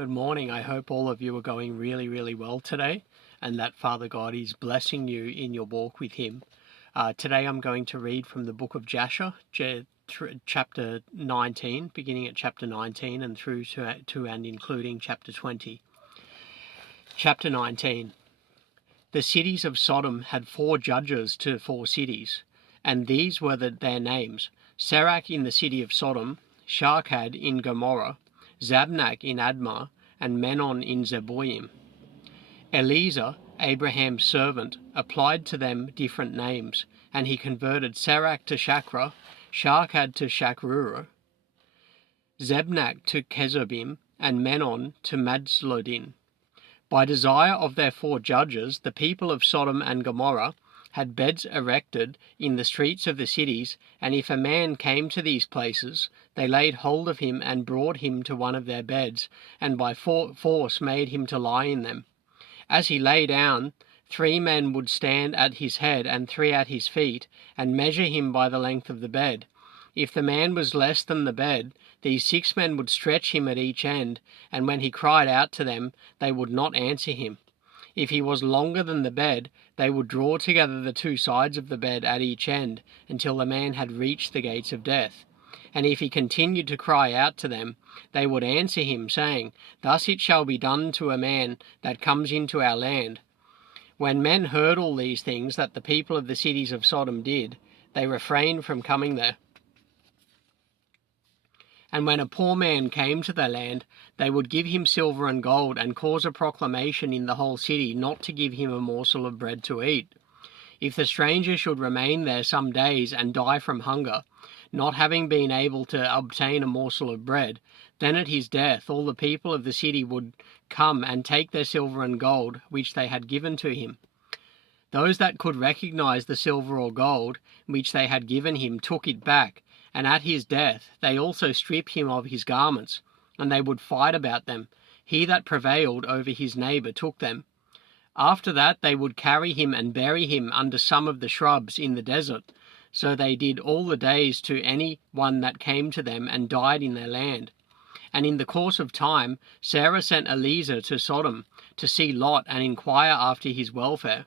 Good morning. I hope all of you are going really, really well today and that Father God is blessing you in your walk with Him. Today I'm going to read from the book of Jasher, chapter 19, beginning at chapter 19 and through to and including chapter 20. Chapter 19. The cities of Sodom had 4 judges to 4 cities, and these were their names: Serach in the city of Sodom, Sharkad in Gomorrah, Zabnak in Admah, and Menon in Zeboim. Eliezer, Abraham's servant, applied to them different names, and he converted Serach to Shakra, Sharkad to Shakrura, Zebnak to Kezobim, and Menon to Madzlodin. By desire of their 4 judges, the people of Sodom and Gomorrah had beds erected in the streets of the cities, and if a man came to these places, they laid hold of him and brought him to one of their beds, and by force made him to lie in them. As he lay down, 3 men would stand at his head and 3 at his feet, and measure him by the length of the bed. If the man was less than the bed, these 6 men would stretch him at each end, and when he cried out to them, they would not answer him. If he was longer than the bed, they would draw together the 2 sides of the bed at each end until the man had reached the gates of death. And if he continued to cry out to them, they would answer him, saying, "Thus it shall be done to a man that comes into our land." When men heard all these things that the people of the cities of Sodom did, they refrained from coming there. And when a poor man came to their land, they would give him silver and gold, and cause a proclamation in the whole city not to give him a morsel of bread to eat. If the stranger should remain there some days and die from hunger, not having been able to obtain a morsel of bread, then at his death all the people of the city would come and take their silver and gold which they had given to him. Those that could recognize the silver or gold which they had given him took it back, and at his death they also stripped him of his garments, and they would fight about them. He that prevailed over his neighbour took them. After that they would carry him and bury him under some of the shrubs in the desert. So they did all the days to any one that came to them and died in their land. And in the course of time Sarah sent Eliezer to Sodom to see Lot and inquire after his welfare.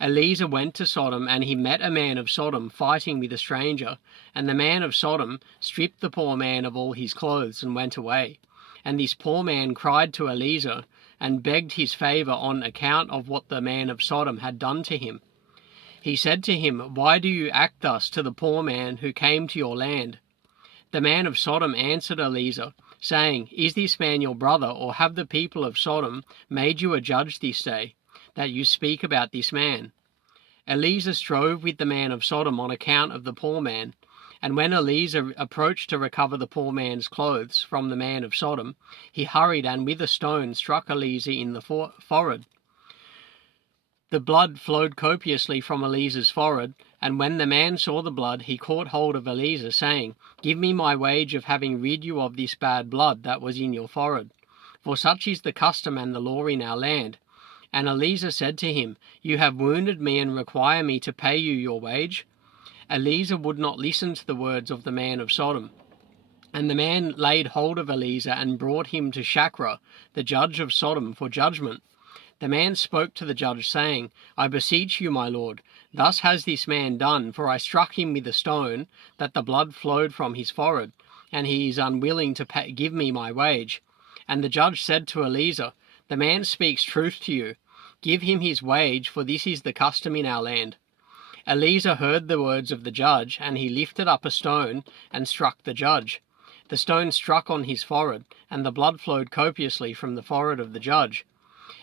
Eliezer went to Sodom, and he met a man of Sodom fighting with a stranger, and the man of Sodom stripped the poor man of all his clothes and went away. And this poor man cried to Eliezer and begged his favour on account of what the man of Sodom had done to him. He said to him, "Why do you act thus to the poor man who came to your land?" The man of Sodom answered Eliezer, saying, "Is this man your brother, or have the people of Sodom made you a judge this day, that you speak about this man?" Eliezer strove with the man of Sodom on account of the poor man, and when Eliezer approached to recover the poor man's clothes from the man of Sodom, he hurried and with a stone struck Eliezer in the forehead. The blood flowed copiously from Eliezer's forehead, and when the man saw the blood, he caught hold of Eliezer, saying, "Give me my wage of having rid you of this bad blood that was in your forehead. For such is the custom and the law in our land." And Eliezer said to him, "You have wounded me and require me to pay you your wage." Eliezer would not listen to the words of the man of Sodom. And the man laid hold of Eliezer and brought him to Shakra, the judge of Sodom, for judgment. The man spoke to the judge, saying, "I beseech you, my lord, thus has this man done, for I struck him with a stone, that the blood flowed from his forehead, and he is unwilling to give me my wage." And the judge said to Eliezer, "The man speaks truth to you. Give him his wage, for this is the custom in our land." Eliezer heard the words of the judge, and he lifted up a stone and struck the judge. The stone struck on his forehead, and the blood flowed copiously from the forehead of the judge.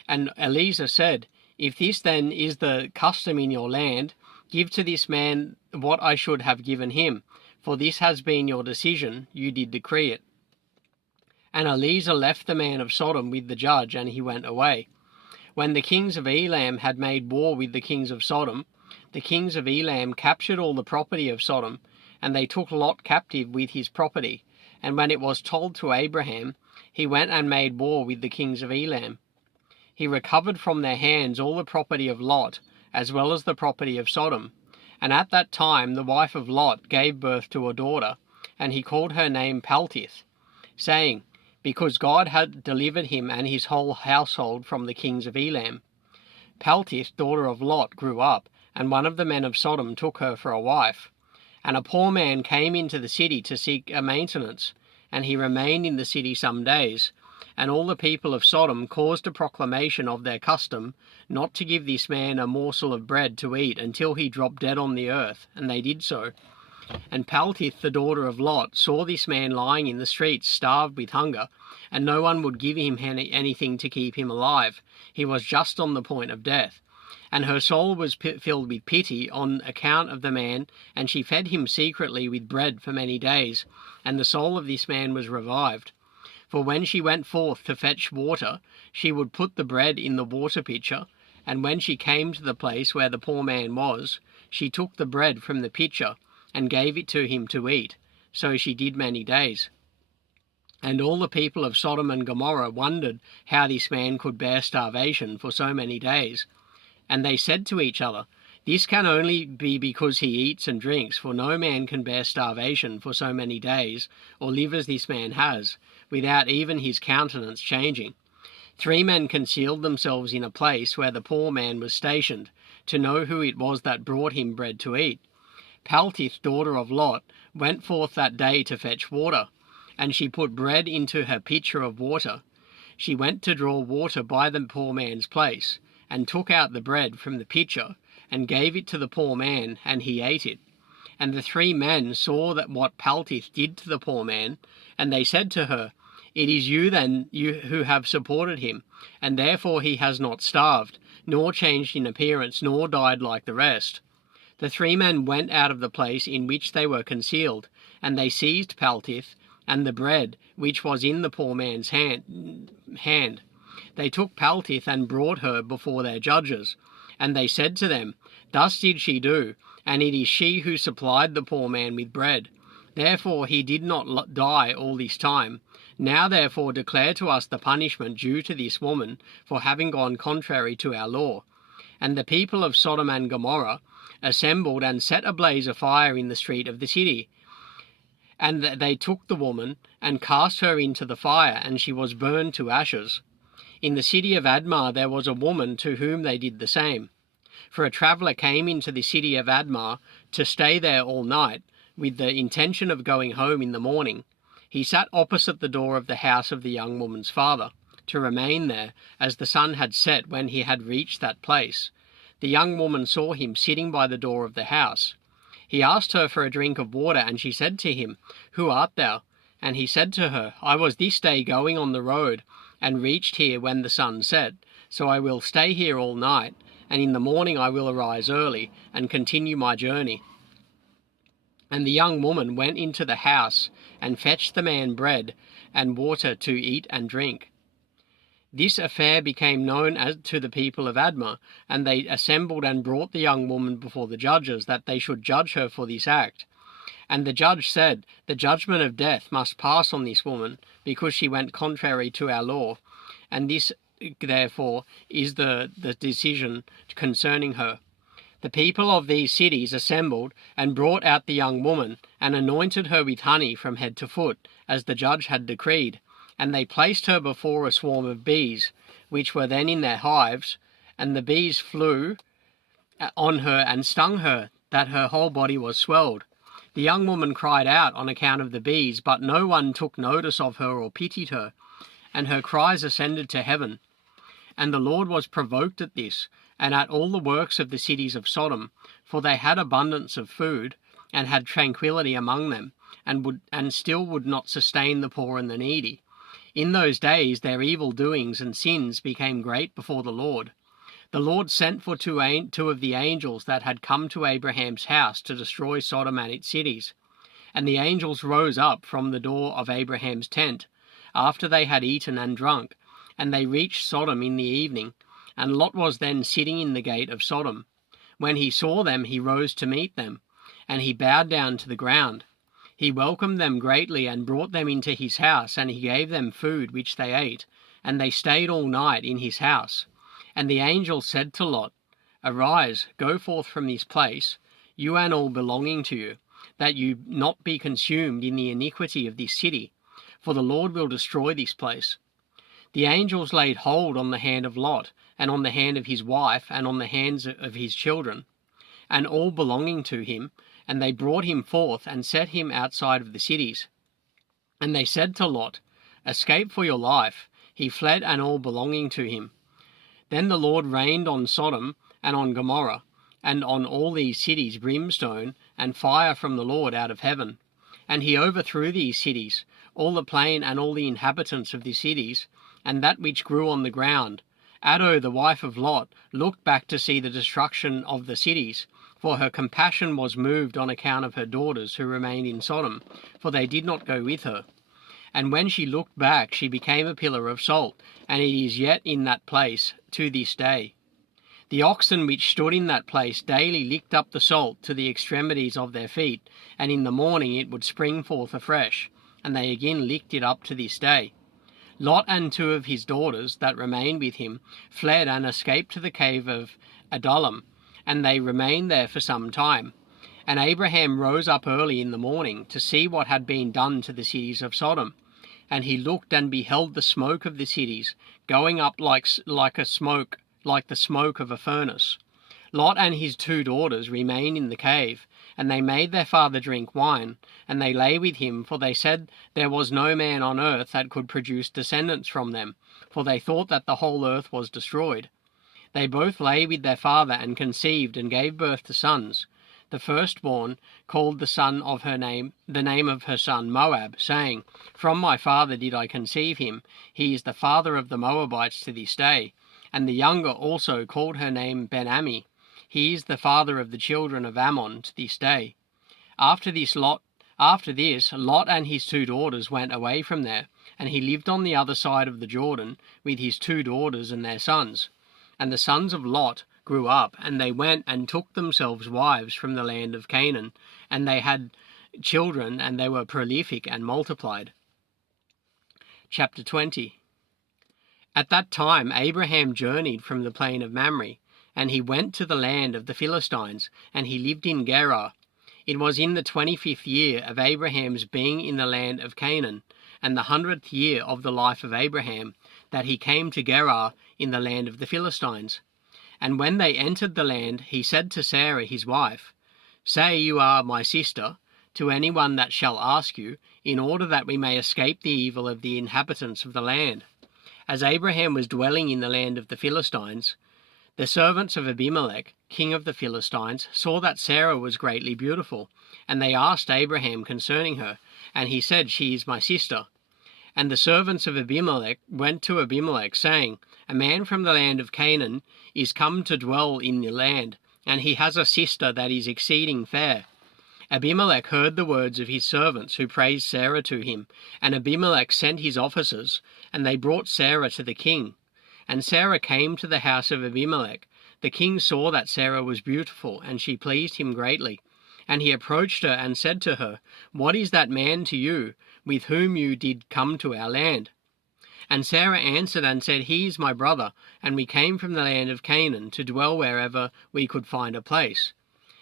And Eliezer said, "If this then is the custom in your land, give to this man what I should have given him, for this has been your decision, you did decree it." And Eliezer left the man of Sodom with the judge, and he went away. When the kings of Elam had made war with the kings of Sodom, the kings of Elam captured all the property of Sodom, and they took Lot captive with his property. And when it was told to Abraham, he went and made war with the kings of Elam. He recovered from their hands all the property of Lot, as well as the property of Sodom. And at that time the wife of Lot gave birth to a daughter, and he called her name Paltith, saying, because God had delivered him and his whole household from the kings of Elam. Peltith, daughter of Lot, grew up, and one of the men of Sodom took her for a wife. And a poor man came into the city to seek a maintenance, and he remained in the city some days. And all the people of Sodom caused a proclamation of their custom, not to give this man a morsel of bread to eat until he dropped dead on the earth, and they did so. And Peltith, the daughter of Lot, saw this man lying in the streets, starved with hunger, and no one would give him anything to keep him alive. He was just on the point of death. And her soul was filled with pity on account of the man, and she fed him secretly with bread for many days, and the soul of this man was revived. For when she went forth to fetch water, she would put the bread in the water pitcher, and when she came to the place where the poor man was, she took the bread from the pitcher, and gave it to him to eat. So she did many days. And all the people of Sodom and Gomorrah wondered how this man could bear starvation for so many days. And they said to each other, "This can only be because he eats and drinks, for no man can bear starvation for so many days, or live as this man has, without even his countenance changing." 3 men concealed themselves in a place where the poor man was stationed, to know who it was that brought him bread to eat. Peltith, daughter of Lot, went forth that day to fetch water, and she put bread into her pitcher of water. She went to draw water by the poor man's place, and took out the bread from the pitcher, and gave it to the poor man, and he ate it. And the 3 men saw that what Peltith did to the poor man, and they said to her, "It is you then who have supported him, and therefore he has not starved, nor changed in appearance, nor died like the rest." The 3 men went out of the place in which they were concealed, and they seized Peltith and the bread which was in the poor man's hand. They took Peltith and brought her before their judges, and they said to them, "Thus did she do, and it is she who supplied the poor man with bread. Therefore he did not die all this time. Now therefore declare to us the punishment due to this woman for having gone contrary to our law." And the people of Sodom and Gomorrah assembled and set ablaze a fire in the street of the city. And they took the woman and cast her into the fire, and she was burned to ashes. In the city of Admah there was a woman to whom they did the same. For a traveller came into the city of Admah to stay there all night, with the intention of going home in the morning. He sat opposite the door of the house of the young woman's father, to remain there, as the sun had set when he had reached that place. The young woman saw him sitting by the door of the house. He asked her for a drink of water, and she said to him, "Who art thou?" And he said to her, "I was this day going on the road, and reached here when the sun set. So I will stay here all night, and in the morning I will arise early, and continue my journey." And the young woman went into the house, and fetched the man bread and water to eat and drink. This affair became known as to the people of Admah, and they assembled and brought the young woman before the judges, that they should judge her for this act. And the judge said, "The judgment of death must pass on this woman, because she went contrary to our law, and this, therefore, is the decision concerning her." The people of these cities assembled and brought out the young woman, and anointed her with honey from head to foot, as the judge had decreed. And they placed her before a swarm of bees, which were then in their hives, and the bees flew on her and stung her, that her whole body was swelled. The young woman cried out on account of the bees, but no one took notice of her or pitied her, and her cries ascended to heaven. And the Lord was provoked at this, and at all the works of the cities of Sodom, for they had abundance of food, and had tranquillity among them, and still would not sustain the poor and the needy. In those days their evil doings and sins became great before the Lord. The Lord sent for two of the angels that had come to Abraham's house to destroy Sodom and its cities. And the angels rose up from the door of Abraham's tent, after they had eaten and drunk, and they reached Sodom in the evening, and Lot was then sitting in the gate of Sodom. When he saw them, he rose to meet them, and he bowed down to the ground. He welcomed them greatly and brought them into his house, and he gave them food which they ate, and they stayed all night in his house. And the angel said to Lot, "Arise, go forth from this place, you and all belonging to you, that you not be consumed in the iniquity of this city. for the Lord will destroy this place. The angels laid hold on the hand of Lot, and on the hand of his wife, and on the hands of his children, and all belonging to him, and they brought him forth, and set him outside of the cities. And they said to Lot, Escape for your life. He fled, and all belonging to him. Then the Lord rained on Sodom and on Gomorrah, and on all these cities brimstone and fire from the Lord out of heaven. And he overthrew these cities, all the plain and all the inhabitants of the cities, and that which grew on the ground. Ado, the wife of Lot, looked back to see the destruction of the cities, for her compassion was moved on account of her daughters who remained in Sodom, for they did not go with her. And when she looked back, she became a pillar of salt, and it is yet in that place to this day. The oxen which stood in that place daily licked up the salt to the extremities of their feet, and in the morning it would spring forth afresh, and they again licked it up to this day. Lot and 2 of his daughters that remained with him fled and escaped to the cave of Adullam, and they remained there for some time. And Abraham rose up early in the morning to see what had been done to the cities of Sodom. And he looked and beheld the smoke of the cities going up like the smoke of a furnace. Lot and his 2 daughters remained in the cave, and they made their father drink wine, and they lay with him, for they said there was no man on earth that could produce descendants from them, for they thought that the whole earth was destroyed. They both lay with their father, and conceived, and gave birth to sons. The firstborn called the name of her son Moab, saying, From my father did I conceive him. He is the father of the Moabites to this day. And the younger also called her name Ben-Ammi. He is the father of the children of Ammon to this day. After this, Lot and his 2 daughters went away from there, and he lived on the other side of the Jordan with his 2 daughters and their sons. And the sons of Lot grew up, and they went and took themselves wives from the land of Canaan, and they had children, and they were prolific and multiplied. Chapter 20. At that time Abraham journeyed from the plain of Mamre, and he went to the land of the Philistines, and he lived in Gerar. It was in the 25th year of Abraham's being in the land of Canaan, and the 100th year of the life of Abraham, that he came to Gerar in the land of the Philistines. And when they entered the land, he said to Sarah his wife, Say you are my sister, to anyone that shall ask you, in order that we may escape the evil of the inhabitants of the land. As Abraham was dwelling in the land of the Philistines, the servants of Abimelech, king of the Philistines, saw that Sarah was greatly beautiful, and they asked Abraham concerning her, and he said, She is my sister. And the servants of Abimelech went to Abimelech, saying, A man from the land of Canaan is come to dwell in the land, and he has a sister that is exceeding fair. Abimelech heard the words of his servants, who praised Sarah to him, and Abimelech sent his officers, and they brought Sarah to the king. And Sarah came to the house of Abimelech. The king saw that Sarah was beautiful, and she pleased him greatly. And he approached her and said to her, What is that man to you, with whom you did come to our land? And Sarah answered and said, He is my brother, and we came from the land of Canaan to dwell wherever we could find a place.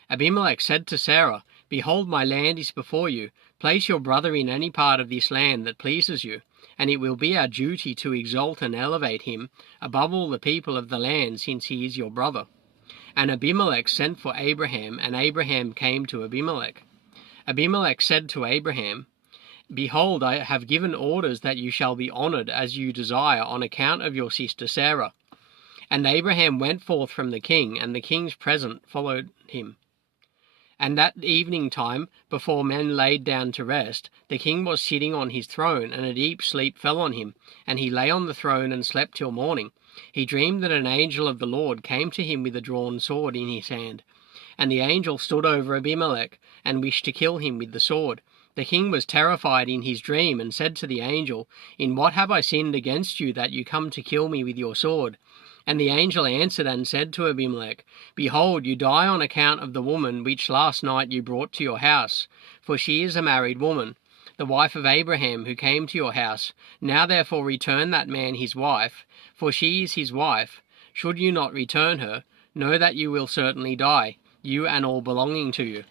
Abimelech said to Sarah, Behold, my land is before you. Place your brother in any part of this land that pleases you, and it will be our duty to exalt and elevate him above all the people of the land, since he is your brother. And Abimelech sent for Abraham, and Abraham came to Abimelech. Abimelech said to Abraham, Behold, I have given orders that you shall be honored as you desire on account of your sister Sarah. And Abraham went forth from the king, and the king's present followed him. And that evening time, before men laid down to rest, the king was sitting on his throne, and a deep sleep fell on him, and he lay on the throne and slept till morning. He dreamed that an angel of the Lord came to him with a drawn sword in his hand. And the angel stood over Abimelech, and wished to kill him with the sword. The king was terrified in his dream, and said to the angel, In what have I sinned against you, that you come to kill me with your sword? And the angel answered and said to Abimelech, Behold, you die on account of the woman which last night you brought to your house, for she is a married woman, the wife of Abraham, who came to your house. Now therefore return that man his wife, for she is his wife. Should you not return her, know that you will certainly die, you and all belonging to you.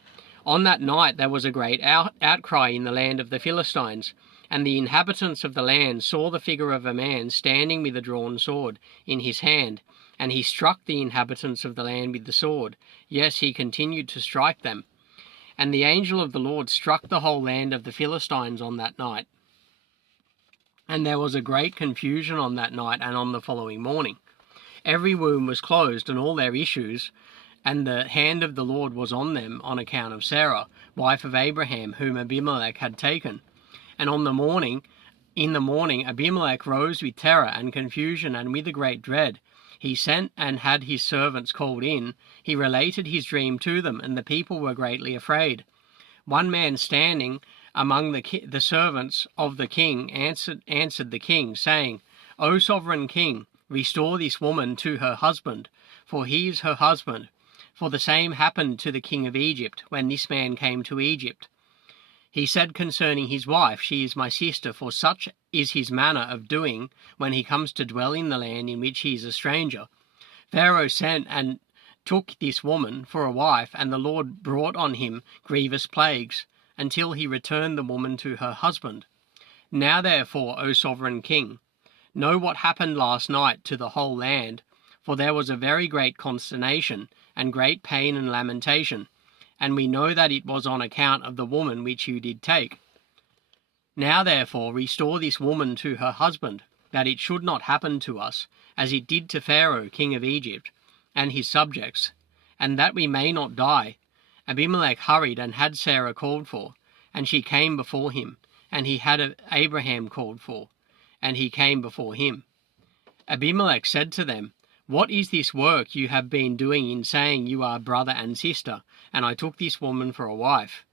On that night there was a great outcry in the land of the Philistines, And the inhabitants of the land saw the figure of a man standing with a drawn sword in his hand, and he struck the inhabitants of the land with the sword. Yes, he continued to strike them. And the angel of the Lord struck the whole land of the Philistines on that night. And there was a great confusion on that night and on the following morning. Every womb was closed, and all their issues, and the hand of the Lord was on them on account of Sarah, wife of Abraham, whom Abimelech had taken. And in the morning, Abimelech rose with terror and confusion and with a great dread. He sent and had his servants called in. He related his dream to them, and the people were greatly afraid. One man standing among the servants of the king answered the king, saying, O sovereign king, restore this woman to her husband, for he is her husband. For the same happened to the king of Egypt, when this man came to Egypt. He said concerning his wife, She is my sister, for such is his manner of doing when he comes to dwell in the land in which he is a stranger. Pharaoh sent and took this woman for a wife, and the Lord brought on him grievous plagues, until he returned the woman to her husband. Now therefore, O sovereign king, know what happened last night to the whole land, for there was a very great consternation, and great pain and lamentation, and we know that it was on account of the woman which you did take. Now therefore restore this woman to her husband, that it should not happen to us, as it did to Pharaoh king of Egypt, and his subjects, and that we may not die. Abimelech hurried and had Sarah called for, and she came before him, and he had Abraham called for, and he came before him. Abimelech said to them, What is this work you have been doing in saying you are brother and sister, and I took this woman for a wife?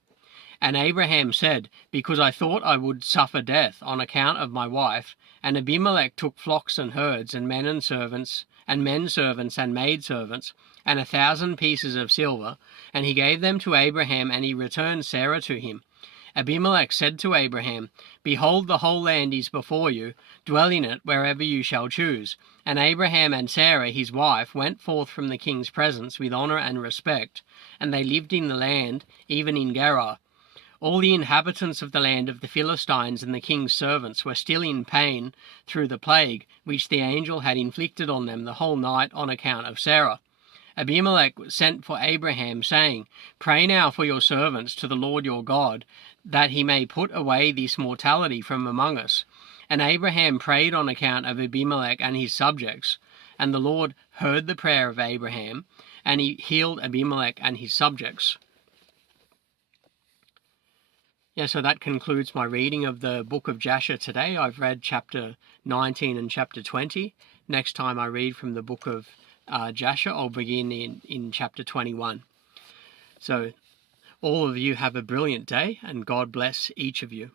And Abraham said, Because I thought I would suffer death on account of my wife. And Abimelech took flocks and herds, and men servants, and maidservants, and 1,000 pieces of silver, and he gave them to Abraham, and he returned Sarah to him. Abimelech said to Abraham, Behold, the whole land is before you, dwell in it wherever you shall choose. And Abraham and Sarah his wife went forth from the king's presence with honor and respect, and they lived in the land, even in Gerar. All the inhabitants of the land of the Philistines and the king's servants were still in pain through the plague which the angel had inflicted on them the whole night on account of Sarah. Abimelech sent for Abraham, saying, Pray now for your servants to the Lord your God, that he may put away this mortality from among us. And Abraham prayed on account of Abimelech and his subjects, and the Lord heard the prayer of Abraham, and he healed Abimelech and his subjects. So that concludes my reading of the book of Jasher today. I've read chapter 19 and chapter 20. Next time I read from the book of Jasher, I'll begin in chapter 21. So all of you have a brilliant day, and God bless each of you.